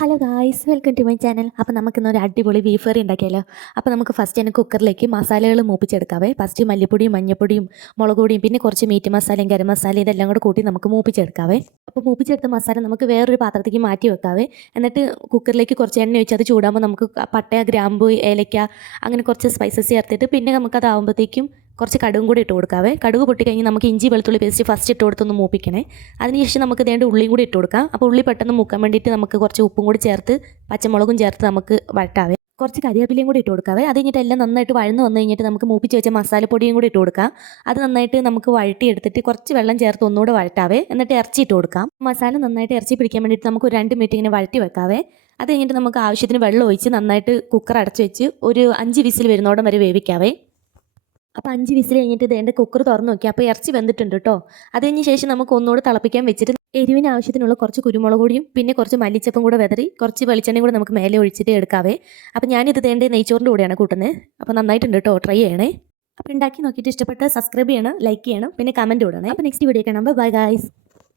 Hello guys, welcome to my channel. അപ്പോൾ നമുക്കിന്നൊരു അടിപൊളി ബീഫ് കറി ഉണ്ടാക്കിയാലോ. അപ്പോൾ നമുക്ക് ഫസ്റ്റ് തന്നെ കുക്കറിലേക്ക് മസാലകൾ മൂപ്പിച്ചെടുക്കാവേ. ഫസ്റ്റ് മല്ലിപ്പൊടിയും മഞ്ഞപ്പൊടിയും മുളക് പൊടിയും പിന്നെ കുറച്ച് മീറ്റ് മസാലയും ഗരം മസാലയും ഇതെല്ലാം കൂടെ കൂട്ടി നമുക്ക് മൂപ്പിച്ചെടുക്കാവേ. അപ്പോൾ മൂപ്പിച്ചെടുത്ത മസാല നമുക്ക് വേറൊരു പാത്രത്തേക്ക് മാറ്റി വെക്കാവേ. എന്നിട്ട് കുക്കറിലേക്ക് കുറച്ച് എണ്ണ ഒഴിച്ച് അത് ചൂടാകുമ്പോൾ നമുക്ക് പട്ട, ഗ്രാമ്പു, ഏലക്ക അങ്ങനെ കുറച്ച് സ്പൈസസ് ചേർത്തിട്ട് പിന്നെ നമുക്കതാകുമ്പോഴത്തേക്കും കുറച്ച് കടുകും കൂടി ഇട്ട് കൊടുക്കാവേ. കടുക് പൊട്ടി കഴിഞ്ഞ് നമുക്ക് ഇഞ്ചി വെളുത്തുള്ളി പേസ്റ്റ് ഫസ്റ്റ് ഇട്ട് കൊടുത്തൊന്ന് മൂപ്പിക്കണേ. അതിനുശേഷം നമുക്ക് വേണ്ട ഉള്ളിയും കൂടി ഇട്ട് കൊടുക്കാം. അപ്പോൾ ഉള്ളി പെട്ടെന്ന് മൂക്കാൻ വേണ്ടിയിട്ട് നമുക്ക് കുറച്ച് ഉപ്പും കൂടി ചേർത്ത് പച്ചമുളകും ചേർത്ത് നമുക്ക് വഴട്ടാവേ. കുറച്ച് കരിവേപ്പിലയും കൂടി ഇട്ട് കൊടുക്കാവേ. അത് കഴിഞ്ഞിട്ട് എല്ലാം നന്നായിട്ട് വഴന്ന് വന്നു കഴിഞ്ഞിട്ട് നമുക്ക് മൂപ്പിച്ച് വെച്ച മസാലപ്പൊടിയും കൂടി ഇട്ട് കൊടുക്കാം. അത് നന്നായിട്ട് നമുക്ക് വഴട്ടിയെടുത്തിട്ട് കുറച്ച് വെള്ളം ചേർത്ത് ഒന്നുകൂടെ വഴട്ടാവേ. എന്നിട്ട് ഇറച്ചി ഇട്ട് കൊടുക്കാം. മസാല നന്നായിട്ട് ഇറച്ചി പിടിക്കാൻ വേണ്ടിയിട്ട് നമുക്ക് ഒരു 2 മിനിറ്റ് ഇങ്ങനെ വഴട്ടി വെക്കാവേ. അത് കഴിഞ്ഞിട്ട് നമുക്ക് ആവശ്യത്തിന് വെള്ളം ഒഴിച്ച് നന്നായിട്ട് കുക്കർ അടച്ച് വെച്ച് ഒരു 5 വിസിൽ വരുന്നോടം വരെ വേവിക്കാവേ. അപ്പോൾ 5 വിസിൽ കഴിഞ്ഞിട്ട് ഇതേണ്ട കുക്കർ തുറന്ന് നോക്കി. അപ്പോൾ ഇറച്ചി വെന്തിട്ടുണ്ട് കേട്ടോ. അത് കഴിഞ്ഞ ശേഷം നമുക്ക് ഒന്നുകൂടെ തിളപ്പിക്കാൻ വെച്ചിട്ട് എരിവിന് ആവശ്യത്തിനുള്ള കുറച്ച് കുരുമുളക് പൊടിയും പിന്നെ കുറച്ച് മല്ലിച്ചപ്പും കൂടെ വെതറി കുറച്ച് വെളിച്ചെണ്ണയും കൂടെ നമുക്ക് മേലെ ഒഴിച്ചിട്ട് എടുക്കാവേ. അപ്പോൾ ഞാനിത് ഇതേണ്ട നെയ്ച്ചോറിൻ്റെ കൂടെയാണ് കൂട്ടുന്നത്. അപ്പോൾ നന്നായിട്ടുണ്ട് കേട്ടോ, ട്രൈ ചെയ്യണേ. അപ്പോൾ ഉണ്ടാക്കി നോക്കിയിട്ട് ഇഷ്ടപ്പെട്ട സബ്സ്ക്രൈബ് ചെയ്യണം, ലൈക്ക് ചെയ്യണം, പിന്നെ കമൻറ്റ് ഇടണേ. അപ്പോൾ നെക്സ്റ്റ് വീഡിയോ കാണാം. Bye guys.